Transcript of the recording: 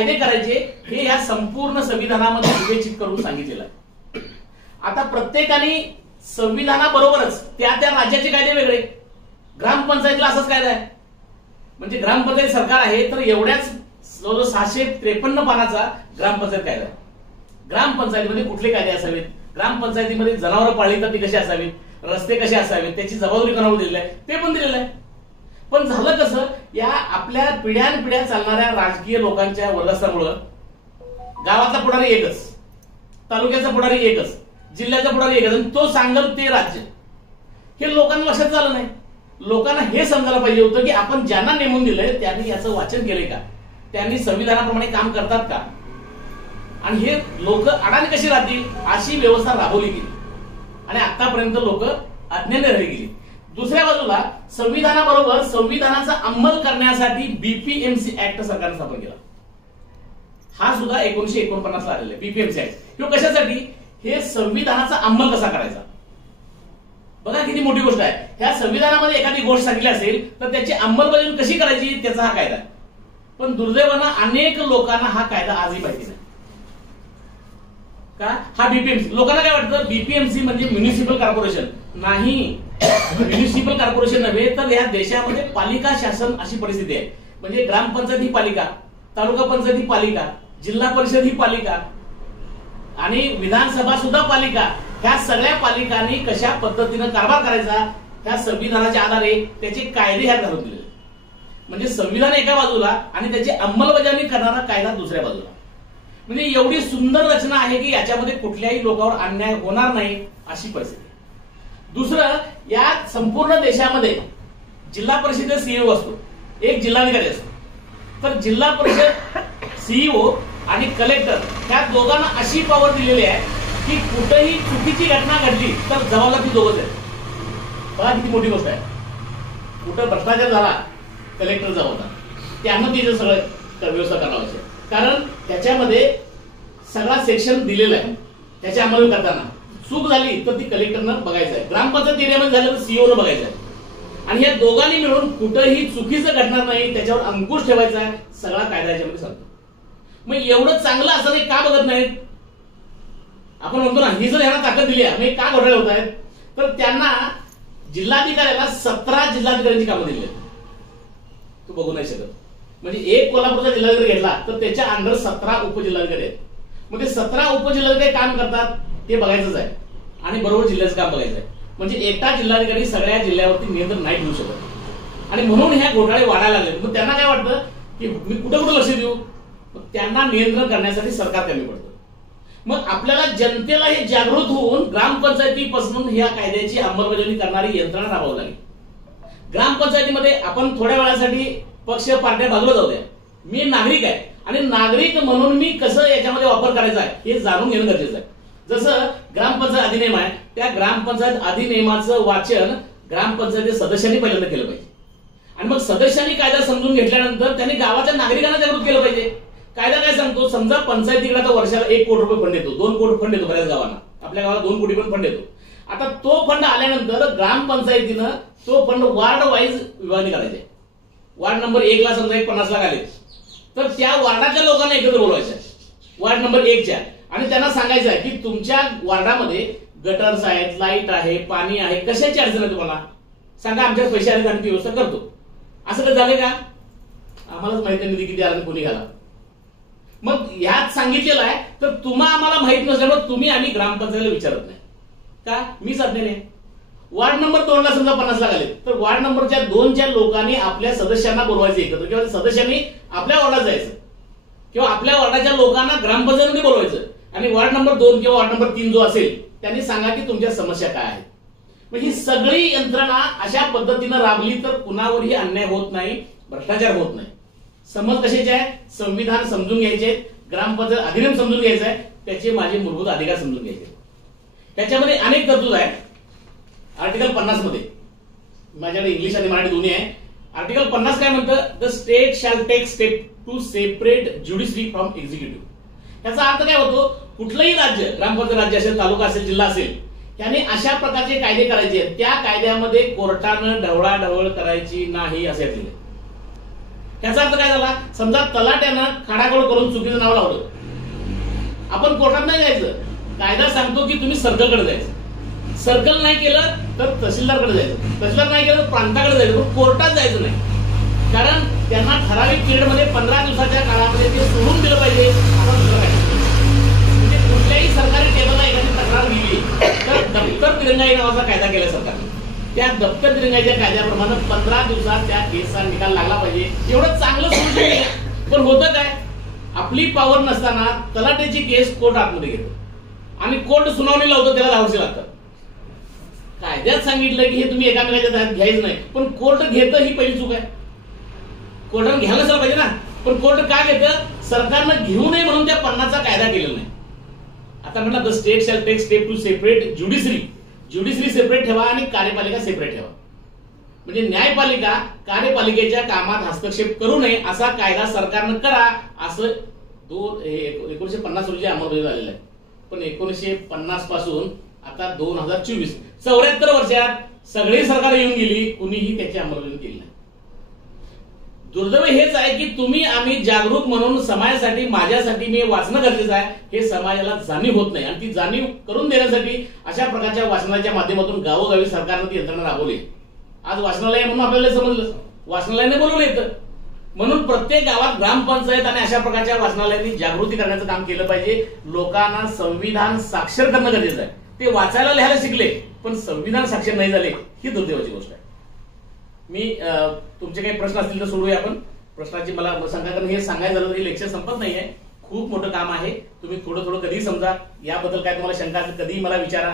कायदे करायचे हे या संपूर्ण संविधानामध्ये विवेचित करून सांगितलेलं आहे. आता प्रत्येकाने संविधानाबरोबरच त्या त्या राज्याचे कायदे वेगळे. ग्रामपंचायतीला असाच कायदा आहे. म्हणजे ग्रामपंचायत सरकार आहे तर एवढ्याच 653 पानाचा ग्रामपंचायत कायदा आहे. ग्रामपंचायतीमध्ये कुठले कायदे असावेत, ग्रामपंचायतीमध्ये जनावरं पाळली तर ती कशी असावीत, रस्ते कसे असावेत, त्याची जबाबदारी कोणावर दिलेली आहे ते पण दिलेलं आहे. पण झालं कसं, या आपल्या पिढ्यानपिढ्या चालणाऱ्या राजकीय लोकांच्या वर्गस्तामुळं गावातला पुढारी एकच, तालुक्याचा पुढारी एकच, जिल्ह्याचा पुढारी एकच, आणि तो सांगल ते राज्य, हे लोकांना लक्षात आलं नाही. लोकांना हे समजायला पाहिजे होतं की आपण ज्यांना नेमून दिलंय त्यांनी याचं वाचन केलंय का, त्यांनी संविधानाप्रमाणे काम करतात का, आणि हे लोक अडाणी कशी राहतील अशी व्यवस्था राबवली गेली आणि आतापर्यंत लोक अज्ञानी राहिली गेली. दुसऱ्या बाजूला संविधानाबरोबर संविधानाचा अंमल करण्यासाठी बीपीएमसी ऍक्ट सरकारने स्थापन केला. हा सुद्धा 1949 ला आलेला आहे बीपीएमसी ऍक्ट. किंवा कशासाठी, हे संविधानाचा अंमल कसा करायचा. बघा किती मोठी गोष्ट आहे. ह्या संविधानामध्ये एखादी गोष्ट सांगितली असेल तर त्याची अंमलबजावणी कशी करायची त्याचा हा कायदा आहे. पण दुर्दैवानं अनेक लोकांना हा कायदा आजही माहिती नाही का. हा बीपीएमसी, लोकांना काय वाटतं बीपीएमसी म्हणजे म्युनिसिपल कॉर्पोरेशन. नाही, म्युनिसिपल कॉर्पोरेशन नव्हे तर या देशामध्ये पालिका शासन अशी परिस्थिती आहे. म्हणजे ग्रामपंचायत ही पालिका, तालुका पंचायत ही पालिका, जिल्हा परिषद ही पालिका आणि विधानसभा सुद्धा पालिका. ह्या सगळ्या पालिकांनी कशा पद्धतीनं कारभार करायचा त्या संविधानाच्या आधारे त्याचे कायदे ह्यात घालून दिले. म्हणजे संविधान एका बाजूला आणि त्याची अंमलबजावणी करणारा कायदा दुसऱ्या बाजूला. म्हणजे एवढी सुंदर रचना आहे की याच्यामध्ये कुठल्याही लोकांवर अन्याय होणार नाही अशी परिस्थिती. दुसरं, या संपूर्ण देशामध्ये जिल्हा परिषद सीईओ असतो, एक जिल्हाधिकारी असतो. तर जिल्हा परिषद सीईओ आणि कलेक्टर त्या दोघांना अशी पॉवर दिलेली आहे की कुठेही चुकीची घटना घडली तर जबाबदार ती दोघंच आहेत. बघा किती मोठी गोष्ट आहे. कुठं भ्रष्टाचार झाला कलेक्टर जबाबदार, त्यानं तिचं सगळं व्यवस्था करावं. कारण त्याच्यामध्ये सगळा सेक्शन दिलेला आहे. त्याच्या अंमल करताना चूक झाली तर ती कलेक्टरनं बघायचं आहे, ग्रामपंचायत एरियामध्ये झालं तर सीईओनं बघायचं आहे. आणि या दोघांनी मिळून कुठंही चुकीचं घडणार नाही त्याच्यावर अंकुश ठेवायचा आहे. सगळा कायदा याच्यामध्ये सांगतो. मग एवढं चांगलं असं का बघत नाहीत. आपण म्हणतो ना ही जर ह्यांना ताकद दिली आहे मग का घोटाळे होत आहेत, तर त्यांना जिल्हाधिकाऱ्याला 17 जिल्हाधिकाऱ्यांची कामं दिली आहेत. तू बघू नाही शकत. म्हणजे एक कोल्हापूरचा जिल्हाधिकारी घेतला तर त्याच्या अंडर 17 उपजिल्हाधिकारी आहेत. मग ते 17 उपजिल्हाधिकारी काम करतात ते बघायचंच आहे आणि बरोबर जिल्ह्याचं काम बघायचं आहे. म्हणजे एकटा जिल्हाधिकारी सगळ्या जिल्ह्यावरती नियंत्रण नाही ठेवू शकत आणि म्हणून ह्या घोटाळे वाढायला लागले. मग त्यांना काय वाटतं की मी कुठं कुठं लक्ष देऊ, मग त्यांना नियंत्रण करण्यासाठी सरकार कमी पडतं. मग आपल्याला जनतेला हे जागृत होऊन ग्रामपंचायतीपासून ह्या कायद्याची अंमलबजावणी करणारी यंत्रणा राबवावी लागली. ग्रामपंचायतीमध्ये आपण थोड्या वेळासाठी पक्ष पार्ट्या बाजूला जाऊ द्या. मी नागरिक आहे आणि नागरिक म्हणून मी कसं याच्यामध्ये वापर करायचा आहे हे जाणून घेणं गरजेचं आहे. जसं ग्रामपंचायत अधिनियम आहे त्या ग्रामपंचायत अधिनियमाचं वाचन ग्रामपंचायती सदस्यांनी पहिल्यांदा केलं पाहिजे आणि मग सदस्यांनी कायदा समजून घेतल्यानंतर त्यांनी गावाच्या नागरिकांना जागृत केलं पाहिजे. कायदा काय सांगतो, समजा पंचायतीकडे आता वर्षाला 1 कोटी रुपये फंड येतो, 2 कोटी फंड येतो बऱ्याच गावांना, आपल्या गावाला 2 कोटी पण फंड येतो. आता तो फंड आल्यानंतर ग्रामपंचायतीनं तो फंड वार्ड वाईज विभागणी करायची. वार्ड नंबर 1 ला समजा 50 लाख आले तर त्या वार्डाच्या लोकांना एकत्र बोलवायचं आहे, वार्ड नंबर 1च्या, आणि त्यांना सांगायचं आहे की तुमच्या वार्डामध्ये गटर्स आहेत, लाईट आहे, पाणी आहे, कशाची अडचण आहे तुम्हाला सांगा, आमच्या पैसे आले आम्ही व्यवस्था करतो. असं काय झालं का, आम्हालाच माहिती नाही किती आलं कोणी घाला. मग ह्यात सांगितलेलं आहे तर तुम्हाला आम्हाला माहित नसल्यामुळे तुम्ही आम्ही ग्रामपंचायतीला विचारत नाही का, मी साधने नाही. वार्ड नंबर 2 ला समजा 50 लाख आले तर वार्ड नंबरच्या 2च्या लोकांनी आपल्या सदस्यांना बोलवायचं एकत्र किंवा सदस्यांनी आपल्या वार्डात जायचं किंवा आपल्या वार्डाच्या लोकांना ग्रामपंचायतीमध्ये बोलवायचं आणि वार्ड नंबर 2 किंवा वार्ड नंबर 3 जो असेल त्यांनी सांगा की तुमच्या समस्या काय आहेत. मग ही सगळी यंत्रणा अशा पद्धतीनं राबली तर कुणावरही अन्याय होत नाही, भ्रष्टाचार होत नाही. समज कशाचे आहे, संविधान समजून घ्यायचे, ग्रामपंचायत अधिनियम समजून घ्यायचा आहे, त्याचे माझे मूलभूत अधिकार समजून घ्यायचे. त्याच्यामध्ये अनेक तरतूद आहे. आर्टिकल 50 मध्ये, माझ्याकडे इंग्लिश आणि मराठी दोन्ही आहे. आर्टिकल 50 काय म्हणतं, the state shall take step to separate judiciary from executive. याचा अर्थ काय होतो, कुठलंही राज्य, ग्रामपंचायत राज्य असेल, तालुका असेल, जिल्हा असेल, त्याने अशा प्रकारचे कायदे करायचे त्या कायद्यामध्ये कोर्टानं ढवळाढवळ करायची नाही असे दिले. ह्याचा अर्थ काय झाला? समजा तलाट्यानं खाडाखोड करून चुकीचं नाव लावलं, आपण कोर्टात नाही जायचं. कायदा सांगतो की तुम्ही सर्कलकडे जायचं. सर्कल नाही केलं तर तहसीलदारकडे जायचं, तहसीलदार नाही केलं तर प्रांताकडे जायचं, पण कोर्टात जायचं नाही. कारण त्यांना ठराविक पिरियडमध्ये 15 दिवसाच्या काळामध्ये ते सोडून दिलं पाहिजे. म्हणजे कुठल्याही सरकारी टेबलला एखादी तक्रार दिली तर दप्तर तिरंगाई नावाचा कायदा केला सरकारने. त्या दप्तर तिरंगाईच्या कायद्याप्रमाणे 15 दिवसात त्या केसचा निकाल लागला पाहिजे. एवढं चांगलं सोल्युशन आहे. पण होतं काय? आपली पॉवर नसताना तलाट्याची केस कोर्ट आतमध्ये घेतो आणि कोर्ट सुनावणी लावतो, त्याला 10 वर्ष लागतात. कायद्यात सांगितलं की हे तुम्ही एकामेकाच्या हातात घ्यायचं नाही, पण कोर्ट घेतं ही पहिली चूक आहे. कोर्टानं घ्यायला नसायला पाहिजे ना. पण कोर्ट काय घेतं? सरकारनं घेऊ नये म्हणून त्या 50चा कायदा केलेला नाही. आता म्हणलं the state shall take step to separate judiciary separate ठेवा आणि कार्यपालिका सेपरेट ठेवा. म्हणजे न्यायपालिका कार्यपालिकेच्या कामात हस्तक्षेप करू नये असा कायदा सरकारनं करा, असं 1950 रोजी अंमलबजावणी झालेलं आहे. पण 1950 पासून आता 2024 74 वर्षात सगळी सरकार येऊन गेली, कुणीही त्याची अंमलबजावणी केली नाही. दुर्दैव हेच आहे की तुम्ही आम्ही जागरूक म्हणून समाजासाठी, माझ्यासाठी मी वाचणं गरजेचं आहे हे समाजाला जाणीव होत नाही. आणि ती जाणीव करून देण्यासाठी अशा प्रकारच्या वाचनाच्या माध्यमातून गावोगावी सरकारनं ती यंत्रणा राबवली. आज वाचनालय म्हणून आपल्याला समजलं, वाचनालयाने बोलवलं येतं. म्हणून प्रत्येक गावात ग्रामपंचायत आणि अशा प्रकारच्या वाचनालयांनी जागृती करण्याचं काम केलं पाहिजे. लोकांना संविधान साक्षर करणं गरजेचं आहे. ते वाचायला लिहायला शिकले पण संविधान साक्षर नाही झाले, ही दुर्दैवाची गोष्ट आहे. मी तुमचे काही प्रश्न असतील तर सोडूया आपण. प्रश्नाची मला शंका, कारण हे सांगायचं झालं तरी लेक्चर संपत नाहीये. खूप मोठं काम आहे. तुम्ही थोडं कधीही समजा. याबद्दल काय तुम्हाला शंका असेल कधीही मला विचारा.